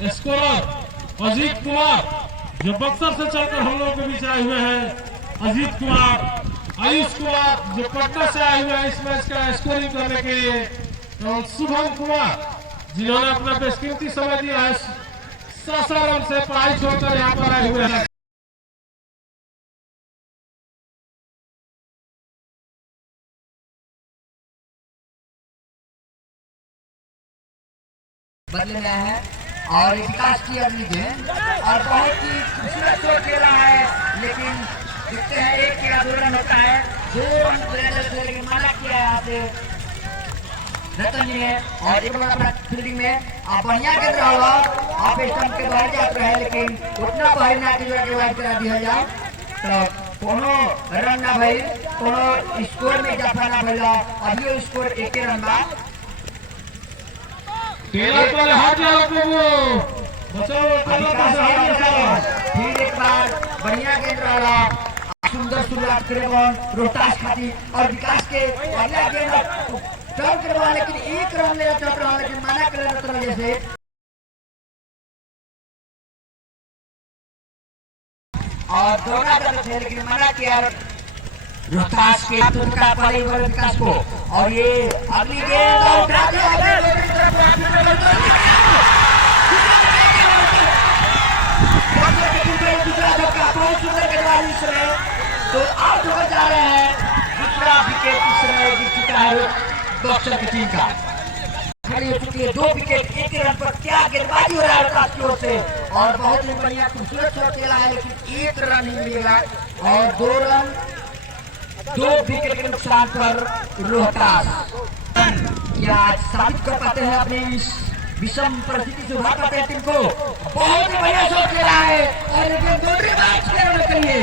Scorer Ajit Kumar जो बक्सर से चलकर हम लोगों के बीच आए हुए हैं। अजीत कुमार, आयुष कुमार जो पटना से आए हुए हैं इस मैच का स्कोरिंग करने के लिए, और शुभम कुमार जिन्होंने अपना बेशकीमती समय दिया है। सासाराम से पढ़ाई छोड़कर यहाँ पर आए हुए हैं। बदले में आया है और विकास की अगली गेंद और बहुत ही खूबसूरत शॉट खेला है, लेकिन देखते हैं एक खेला 2 रन होता है। 2 रन लेकिन माना किया है यहाँ पे रतन जी ने, और एक बार अपना फील्डिंग में आप बढ़िया गेंद रहा आप स्टंप के बाहर जाते रहे, लेकिन उतना बाहर ना की के वाइड करा दिया जाए तो कोनो रन ना भाई, कोनो स्कोर में इजाफा ना भइला। अभी स्कोर 1 रन बा। टेलर पर हाथ लगाओ बचाओ, फिर एक बार बढ़िया गेंद रहा, सुंदर शुरुआत करे रोहतास खातिर और विकास के अगला गेंद टर्न करवा, लेकिन 1 रन ले चल रहा, लेकिन माना कर रहा जैसे और दौड़ा कर थे, लेकिन मना किया रोहतास के तुरंत पड़े विकास को। और ये अगली गेंद उठा दिया बहुत सुंदर गेंदबाजी से तो आउट हो जा रहे हैं। दूसरा विकेट इस समय गिर चुका है बक्सर की टीम का, खड़ी हो चुकी है 2 विकेट 1 रन पर। क्या गेंदबाजी हो रहा है रोहतास की ओर से, और बहुत ही बढ़िया खूबसूरत शॉट खेला है, लेकिन 1 रन ही मिलेगा और 2 रन 2 विकेट के नुकसान पर रोहतास क्या साबित कर पाते हैं अपने इस विषम परिस्थिति से उभर पाते हैं टीम को। बहुत ही बढ़िया शॉट खेला है और बाउंड्री मैच खेलने के लिए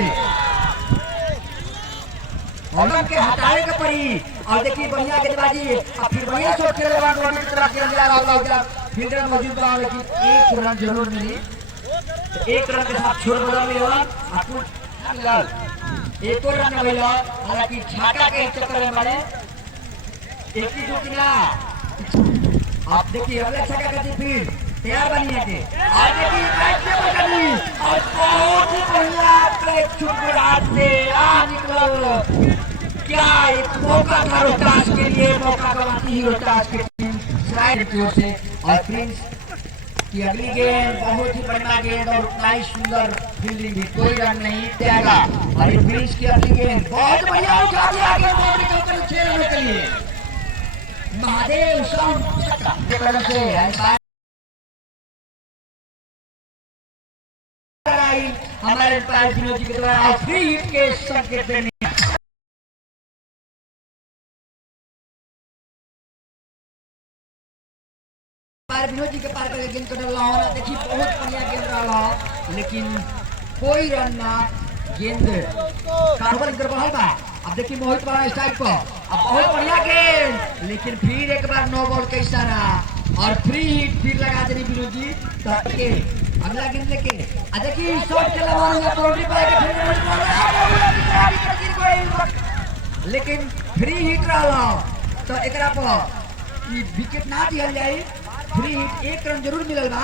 और के हटाने का पड़ी। और देखिए बढ़िया गेंदबाजी और फिर बढ़िया शॉट खेलने वाला रोड की तरफ खेल जा रहा होगा, फील्डर मौजूद रहा, लेकिन 1 रन जरूर मिली। 1 रन के साथ छोड़ बदल मिला आपको 1 और रन मिला, हालांकि छाका के चक्कर में मारे 1 ही 2 किला। आप देखिए अगला छक्का करती फिर तैयार बनिए के और देखिए बैट में पकड़ी और बहुत ही बढ़िया कैच छुटकर हाथ से निकल। क्या एक मौका था रोहतास के लिए, मौका गवाती ही रोहतास की टीम साइड की ओर से। और प्रिंस की अगली गेंद बहुत ही बढ़िया गेंद और उतना ही सुंदर फील्डिंग भी, कोई रन नहीं त्यागा। और ये प्रिंस की अगली गेंद बहुत बढ़िया उठा दिया खेलने के लिए महादेव हमारे विनोद जी के द्वारा फ्री हिट के संकेत देने विनोद जी के पार करके गेंद कर रहा है। देखिए बहुत बढ़िया गेंद रहा, लेकिन कोई रन ना। गेंद कारोबार कर रहा था। अब देखिए मोहित बड़ा स्ट्राइक पर, अब बहुत बढ़िया गेंद, लेकिन फिर एक बार नो बॉल का इशारा और फ्री हिट फिर लगा देनी विनोद जी। तो अगला गेंद लेके देखिए शॉट के बाउंड्री पर, लेकिन फ्री हिट रहा तो एक पर विकेट ना दिया जाए। फ्री हिट 1 रन जरूर मिलल बा,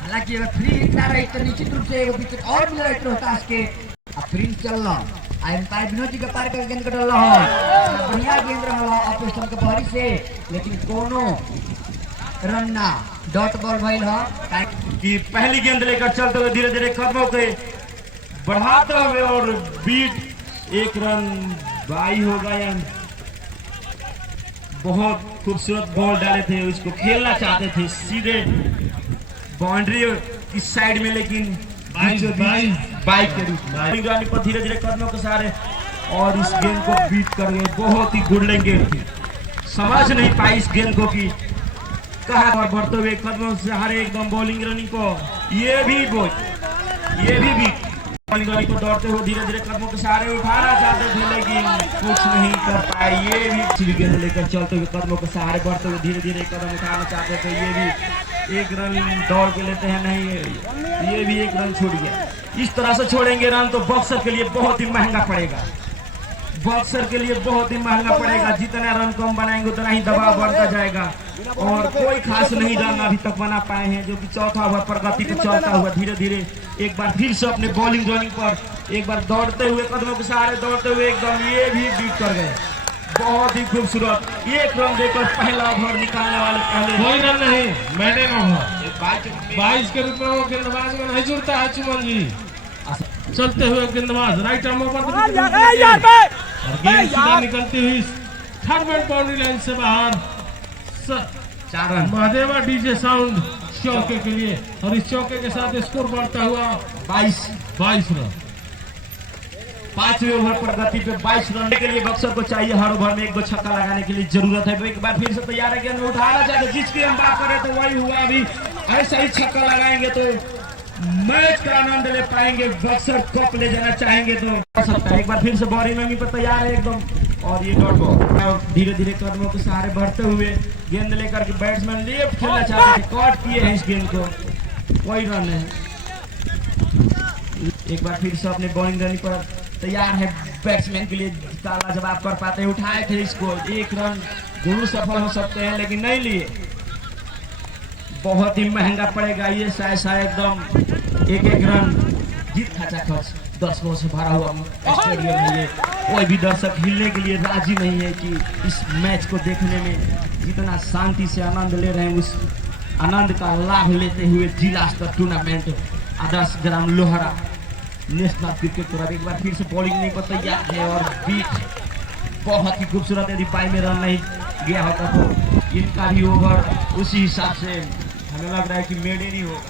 हालांकि अगर फ्री हिट ना रही तो निश्चित रूप से विकेट और मिल रही रोहतास के। अब प्रिंस चल रहा एम्पायर विनोद जी के पार कर गेंद कर रहा है, बढ़िया गेंद रहा ऑफ स्टंप के बाहरी से, लेकिन कोनो रन ना। डॉट बॉल भइल है कि पहली गेंद लेकर चलते हुए धीरे धीरे कदमों के बढ़ाते हुए और बीट 1 रन बाई हो गया। बहुत खूबसूरत बॉल डाले थे, उसको खेलना चाहते थे सीधे बाउंड्री की साइड में, लेकिन बाइक के रूप में धीरे धीरे कदमों के सहारे और इस गेंद को बीट कर गए। बहुत ही गुडलिंग गेंद थी, समझ नहीं पाई इस गेंद को कि कहाँ पर बढ़ते हुए कदमों से सहारे एकदम बॉलिंग रनिंग को ये भी बीट बॉलिंग को दौड़ते हुए धीरे धीरे कदमों के सहारे उठाना चाहते थे, लेकिन कुछ नहीं कर पाए। ये भी गेंद लेकर चलते हुए कदमों के सहारे बढ़ते हुए धीरे धीरे कदम उठाना चाहते थे, ये भी 1 रन दौड़ के लेते हैं, नहीं ये भी 1 रन छूट गया। इस तरह से छोड़ेंगे रन तो बक्सर के लिए बहुत ही महंगा पड़ेगा, बक्सर के लिए बहुत ही महंगा पड़ेगा। जितना रन कम बनाएंगे उतना ही दबाव बढ़ता जाएगा। और कोई खास नहीं रन अभी तक बना पाए हैं, जो कि चौथा ओवर प्रगति पे चलता हुआ धीरे धीरे एक बार फिर से अपने बॉलिंग जॉइनिंग पर एक बार दौड़ते हुए कदमों के सहारे दौड़ते हुए एकदम ये भी बीट कर गए। बहुत ही खूबसूरत एक रन देकर पहला ओवर निकालने वाले पहले कोई रन नहीं, मैडन ओवर 22 के रूप में वो गेंदबाज में नहीं जुड़ता है चुमन जी। चलते हुए गेंदबाज राइट आर्म पर और गेंद सीधा निकलती हुई थर्ड मैन बाउंड्री लाइन से बाहर 4 रन। महादेवा डीजे साउंड चौके के लिए, और इस चौके के साथ स्कोर बढ़ता हुआ 22 रन। 5वें ओवर प्रगति पे 22 रन के लिए बक्सर को चाहिए हर ओवर में 1-2 छक्का लगाने के लिए जरूरत है। एक बार फिर से तैयार है, गेंद उठाना चाहते जिसकी हम बात करें तो वही हुआ। अभी ऐसा ही छक्का लगाएंगे तो मैच का आनंद ले पाएंगे, बक्सर कप ले जाना चाहेंगे तो एक बार फिर से बॉलिंग में पर तैयार है एकदम। और ये डॉट बॉल धीरे धीरे कदमों के सहारे बढ़ते हुए गेंद लेकर के बैट्समैन लेफ्ट खेलना चाहते थे, कट किए हैं इस गेंद को, कोई रन है। एक बार फिर से अपने बॉलिंग करने पर तैयार है बैट्समैन के लिए, काला जवाब कर पाते हैं, उठाए थे इसको, 1 रन जरूर सफल हो सकते हैं लेकिन नहीं लिए। बहुत ही महंगा पड़ेगा ये शायद एकदम 1-1 रन जीत खचा खच 10 बॉल से भरा हुआ स्टेडियम में ये कोई भी दर्शक हिलने के लिए राजी नहीं है कि इस मैच को देखने में जितना शांति से आनंद ले रहे हैं उस आनंद का लाभ लेते हुए जिला स्तर tournament Adarsh Gram Lohra national cricket club एक बार फिर से बॉलिंग नहीं पर तैयार है और बीट बहुत ही खूबसूरत। यदि पाई में रन नहीं गया होता तो इनका भी ओवर उसी हिसाब से हमें लग रहा है कि मेडन ही होगा।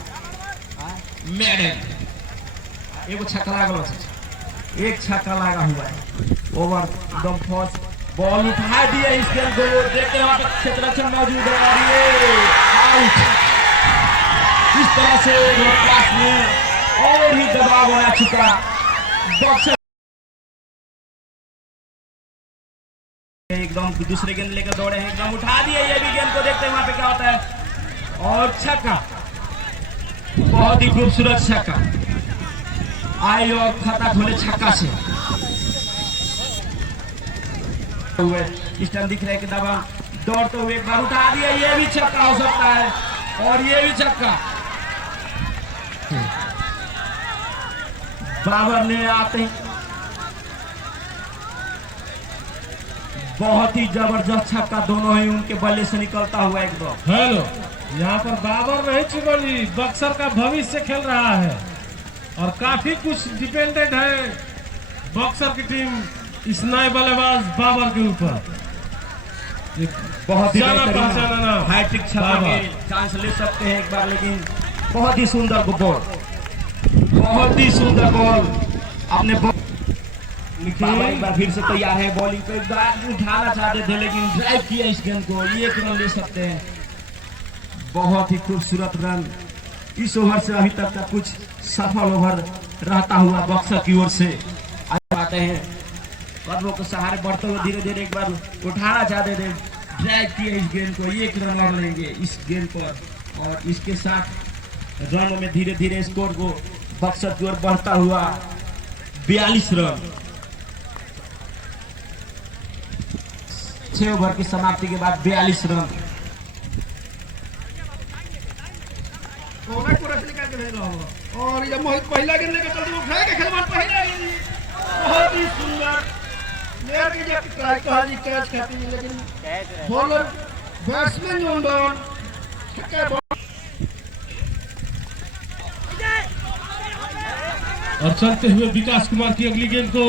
मेडन एक छक्का लगा, एक छक्का लगा हुआ है, ओवर एकदम फर्स्ट बॉल उठा दिया इस गेंद को, देखते हैं वहां पर क्षेत्ररक्षण मौजूद है और ये आउट। इस तरह से क्लास में और ही दबाव बना चुका बॉक्सर एकदम दूसरे गेंद लेकर दौड़े हैं, एकदम उठा दिया ये भी गेंद को, देखते हैं वहां पे क्या होता है और छक्का, बहुत ही खूबसूरत छक्का आई और खाता खोले छक्का से हुए। इस टाइम दिख रहा है कि दबा दौड़ते हुए एक बार उठा दिया, ये भी छक्का हो सकता है और ये भी छक्का। बाबर ने आते ही बहुत ही जबरदस्त छक्का दोनों ही उनके बल्ले से निकलता हुआ एकदम। हेलो, यहाँ पर बाबर नहीं चुमन जी, बक्सर का भविष्य खेल रहा है और काफी कुछ डिपेंडेंट है बक्सर की टीम इस नए बल्लेबाज बाबर के ऊपर। बहुत ही पहचाना हैट्रिक छक्का के चांस ले सकते हैं एक बार, लेकिन बहुत ही सुंदर बॉल, बहुत ही सुंदर बॉल अपने बाबर एक बार फिर से तैयार है बॉलिंग पे, एक बार उठाना चाहते थे लेकिन ड्राइव किया इस गेंद को, ये रन ले सकते हैं। बहुत ही खूबसूरत रन इस ओवर से अभी तक का कुछ सफल ओवर रहता हुआ बक्सर की ओर से आते हैं। कदमों के सहारे बढ़ते हुए धीरे धीरे एक बार उठाना चाहते थे, ड्राइव किया इस गेंद को, 1 रन और लेंगे इस गेंद पर और इसके साथ रन में धीरे धीरे स्कोर को बक्सर की ओर बढ़ता हुआ 42 रन। 6 ओवर की समाप्ति के बाद 42 रन। और ये मोहित पहला गेंद लेकर चलते हुए उठाए के खिलवाड़ पहला गेंद बहुत ही सुंदर प्लेयर की जब ट्राई कहा जी कैच खाती है लेकिन बॉलर बैट्समैन जो डाउन छक्का और चलते हुए विकास कुमार की अगली गेंद को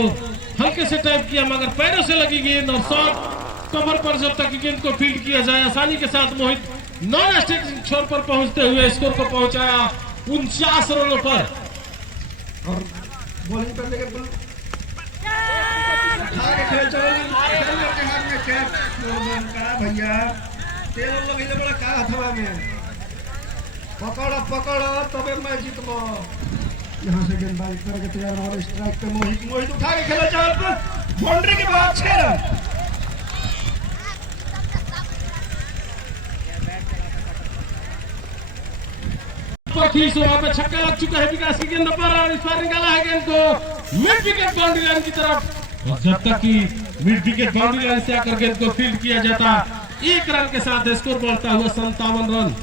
हल्के से टैप किया मगर पैरों से लगी गेंद और शॉट कवर पर जब तक गेंद को फील्ड किया जाए आसानी के साथ मोहित नॉन स्ट्राइक छोर पर पहुंचते हुए स्कोर को पहुंचाया 49 रनों पर। और बॉलिंग करने के खेल के हाथ में कैच का भैया तेल लगे बड़ा का हथवा में पकड़ तबे मैं जीतबो। यहाँ से गेंदबाजी करके तैयार और स्ट्राइक पे मोहित उठा के खेला चाल पर बाउंड्री के बाद 6 रन। पे छक्का लग चुका है विकास की गेंद पर और इस बार निकाला है गेंद को मिड विकेट बाउंड्री लाइन की तरफ। और जब तक कि मिड विकेट बाउंड्री लाइन से आकर गेंद को फील्ड किया जाता 1 रन के साथ स्कोर बढ़ता हुआ 57 रन।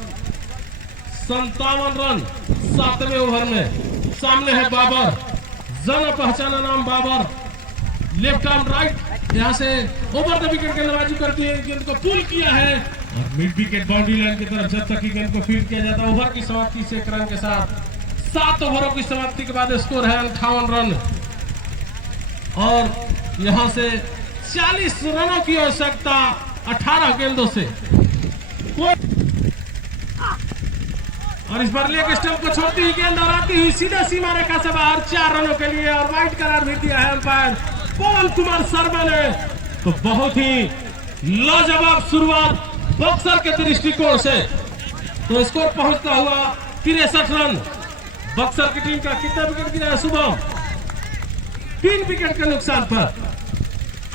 57 रन 7वें ओवर में। सामने है बाबर, जाना पहचाना नाम बाबर, लेफ्ट आर्म राइट, यहाँ से ओवर द विकेट गेंदबाजी करती है, गेंद को पुल किया है और मिड विकेट बाउंड्री लाइन की तरफ जब तक गेंद को फील्ड किया जाता है। ओवर की समाप्ति से 1 रन के साथ 7 ओवरों की समाप्ति के बाद स्कोर है 58 रन और यहाँ से 40 रनों की आवश्यकता 18 गेंदों से। और इस बार लेग स्टंप को छोड़ती हुई गेंद और आती हुई सीधा सीमा रेखा से बाहर 4 रनों के लिए और वाइड करार भी दिया है अंपायर पवन कुमार शर्मा ने। तो बहुत ही लाजवाब शुरुआत बक्सर के दृष्टिकोण से। तो स्कोर पहुंचता हुआ 63 रन। बक्सर की टीम का कितना विकेट गिरा है शुभम? 3 विकेट के नुकसान पर।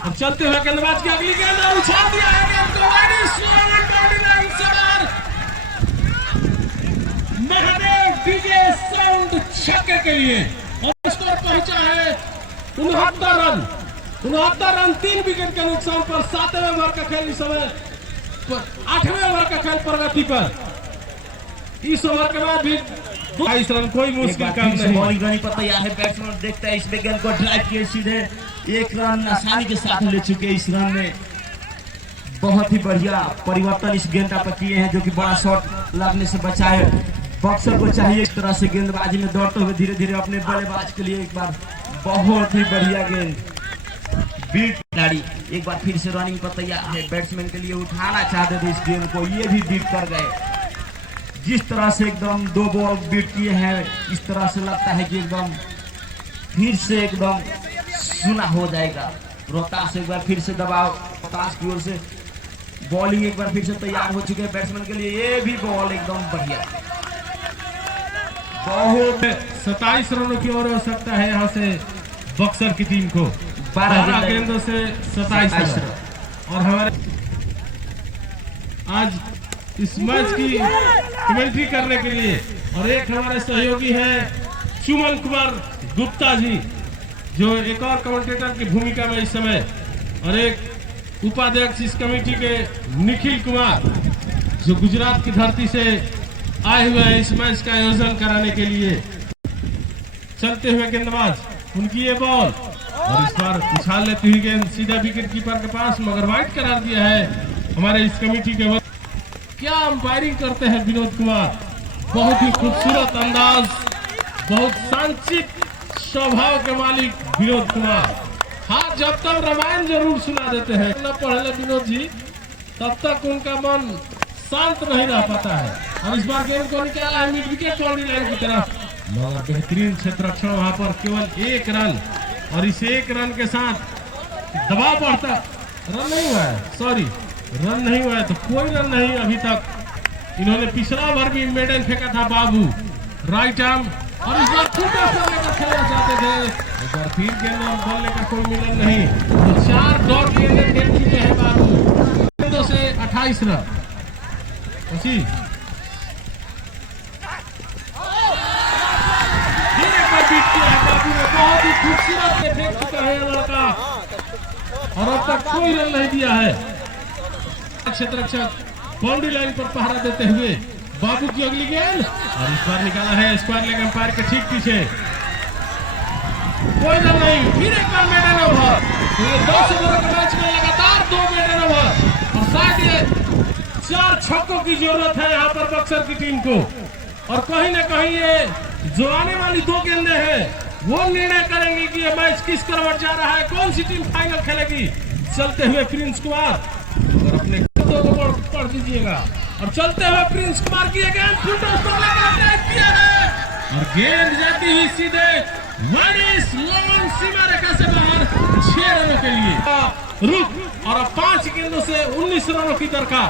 अब चलते हुए गेंदबाज की अगली गेंद और उछाल दिया है गेंद को वाइड से बाहर। महादेव डीजे साउंड छक्के के लिए और स्कोर पहुंचा है 69 रन। 69 रन 3 विकेट के नुकसान पर। 7वें ओवर का खेल इस समय 8वें ओवर का खेल प्रगति पर। इस ओवर के बाद भी 22 रन कोई मुश्किल काम नहीं। बॉलिंग करने पर तैयार है बैट्समैन, देखता है इस गेंद को ड्राइव किए सीधे 1 रन आसानी के साथ ले चुके। इस रन में बहुत ही बढ़िया परिवर्तन इस गेंद पर किए हैं जो कि बड़ा शॉट लगने से बचाए। बक्सर को चाहिए इस तरह से गेंदबाजी में दौड़ते हुए धीरे धीरे अपने बल्लेबाज के लिए एक बार बहुत ही बढ़िया गेंद बीट खिलाड़ी एक बार फिर से रनिंग पर तैयार है। बैट्समैन के लिए उठाना चाहते थे इस गेंद को, ये भी बीट कर गए। जिस तरह से एकदम 2 बॉल बीट किए हैं इस तरह से लगता है कि एकदम फिर से एकदम सुना हो जाएगा। रोहतास एक बार फिर से दबाव, रोहतास की ओर से बॉलिंग एक बार फिर से तैयार हो चुके हैं बैट्समैन के लिए। ये भी बॉल एकदम बढ़िया, बहुत 27 रनों की ओर आवश्यकता है यहाँ से बक्सर की टीम को। 12 गेंदों से 27 रन। और हमारे आज इस मैच की कमेंट्री करने के लिए और एक हमारे सहयोगी हैं सुमन कुमार गुप्ता जी जो एक और कमेंटेटर की भूमिका में इस समय, और एक उपाध्यक्ष इस कमेटी के निखिल कुमार जो गुजरात की धरती से आए हुए हैं इस मैच का आयोजन कराने के लिए। चलते हुए गेंदबाज, उनकी ये बॉल और इस बार उछाल लेती हुई गेंद सीधा विकेट कीपर के पास, मगर वाइड करार दिया है हमारे इस कमेटी के। क्या अंपायरिंग करते हैं विनोद कुमार, बहुत ही खूबसूरत अंदाज, बहुत शांतिचित स्वभाव के मालिक विनोद कुमार। हाँ, जब तक रामायण जरूर सुना देते हैं न पढ़े विनोद जी, तब तक उनका मन शांत नहीं रह पाता है। और इस बार गेंद को निकाला है मिड विकेट बाउंड्री लाइन की तरफ, मगर बेहतरीन क्षेत्ररक्षण वहां पर केवल 1 रन। और इस 1 रन के साथ दबाव बढ़ता, रन नहीं हुआ है, सॉरी रन नहीं हुआ है, तो कोई रन नहीं अभी तक। इन्होंने पिछला ओवर भी मेडन फेंका था बाबू राइट आर्म, और इस बार फुटा लेकर खेलना चाहते थे, एक बार फिर गेंद और बोलने का कोई मिलन नहीं। तो 4 डॉट गेंदें खेल चुके हैं बाबू, गेंदों से 28 रन। बहुत ही खूबसूरत फेंक चुका है लड़का और अब तक कोई रन नहीं दिया है। क्षेत्ररक्षक बाउंड्री लाइन पर पहरा देते हुए बाबू की अगली गेंद और इस बार निकाला है स्क्वायर लेग अंपायर के ठीक पीछे, कोई रन नहीं। फिर एक बार मेडन ओवर, तो ये 10 ओवर के मैच में लगातार 2 मेडन ओवर और साथ ये 4 छक्कों की जरूरत है यहाँ पर बक्सर की टीम को। और कहीं ना कहीं ये जो आने वाली 2 गेंदें हैं वो निर्णय करेंगे कि ये मैच किस करवट जा रहा है, कौन सी टीम फाइनल खेलेगी। चलते हुए प्रिंस कुमार और अपने पढ़ दीजिएगा, और चलते हुए प्रिंस कुमार की गेंद फुल टॉस पर लेकर किया है और गेंद जाती हुई सीधे लॉन्ग सीमा रेखा से बाहर 6 रनों के लिए रुक। और अब 5 गेंदों से 19 रनों की दरकार,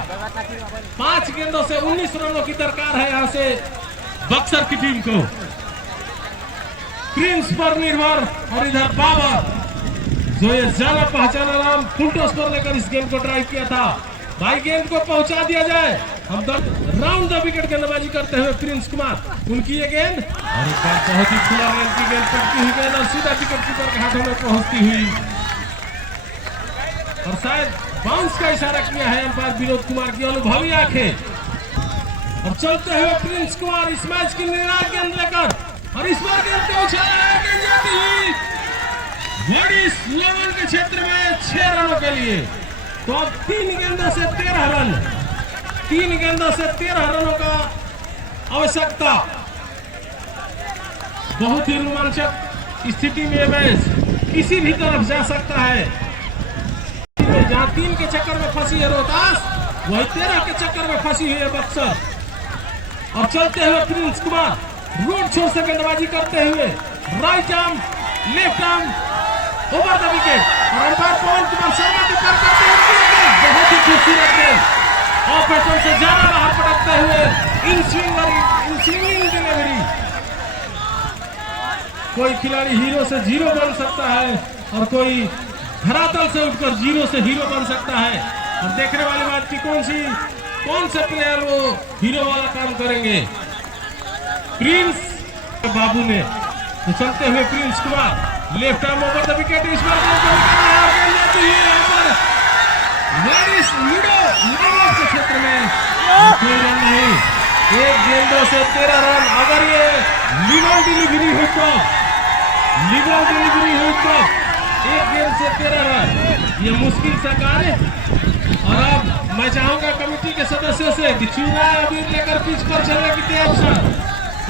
5 गेंदों से 19 रनों की दरकार है यहाँ से बक्सर की टीम को। प्रिंस पर निर्भर और इधर बाबर जो ये जाना पहचाना नाम फुल टॉस पर लेकर इस गेंद को ड्राइव किया था। भाई गेंद को पहुंचा दिया जाए, हम राउंड द विकेट गेंदबाजी करते हुए प्रिंस कुमार, उनकी ये गेंद और एक बार बहुत ही खुला गेंद की गेंद पड़ती हुई गेंद और सीधा विकेट कीपर के हाथों में पहुंचती हुई और शायद बाउंस का इशारा किया है अंपायर विनोद कुमार की अनुभवी आंखें। और चलते हुए प्रिंस कुमार इस मैच की निर्णायक गेंद लेकर, और इस बार गेंद को उछाला गेंद जाती हुई बड़ी लेवल के क्षेत्र में 6 रनों के लिए। तो अब 3 गेंदों से 13 रन, 3 गेंदों से 13 रनों का आवश्यकता। बहुत ही रोमांचक स्थिति में मैच किसी भी तरफ जा सकता है। जहां 3 के चक्कर में फंसी है रोहतास, वही 13 के चक्कर में फंसी हुई है बक्सर। और चलते हुए प्रिंस कुमार रोड छोर से गेंदबाजी करते हुए right arm left arm over the wicket, और अंपायर पवन कुमार शर्मा की पर करते हुए बहुत ही खूबसूरत गेंद ऑफ स्टंप से ज्यादा बाहर पटकते हुए इन स्विंगिंग डिलीवरी। कोई खिलाड़ी हीरो से जीरो बन सकता है और कोई धरातल से उठकर जीरो से हीरो बन सकता है। और देखने वाली बात की कौन से प्लेयर वो हीरो वाला काम करेंगे। प्रिंस बाबू ने तो चलते हुए Prince Kumar left arm over the wicket, इस बार के क्षेत्र में कोई रन नहीं। 1 गेंदों से 13 रन। अगर ये लीगल डिलीवरी हुई तो 1 गेंद से 13 रन, ये मुश्किल सा कार्य। और अब मैं चाहूंगा कमेटी के सदस्यों से कि चूना अबीर लेकर पिच पर चलने की तैयार सर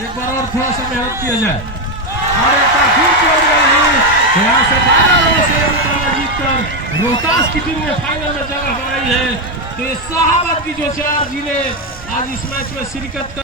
एक बार और थोड़ा सा मेहनत किया जाए। और एक बार फिर यहाँ से 12 रनों से जीतकर रोहतास की टीम ने फाइनल में जगह बनाई है। तो ये शाहाबाद की जो 4 जिले आज इस मैच में शिरकत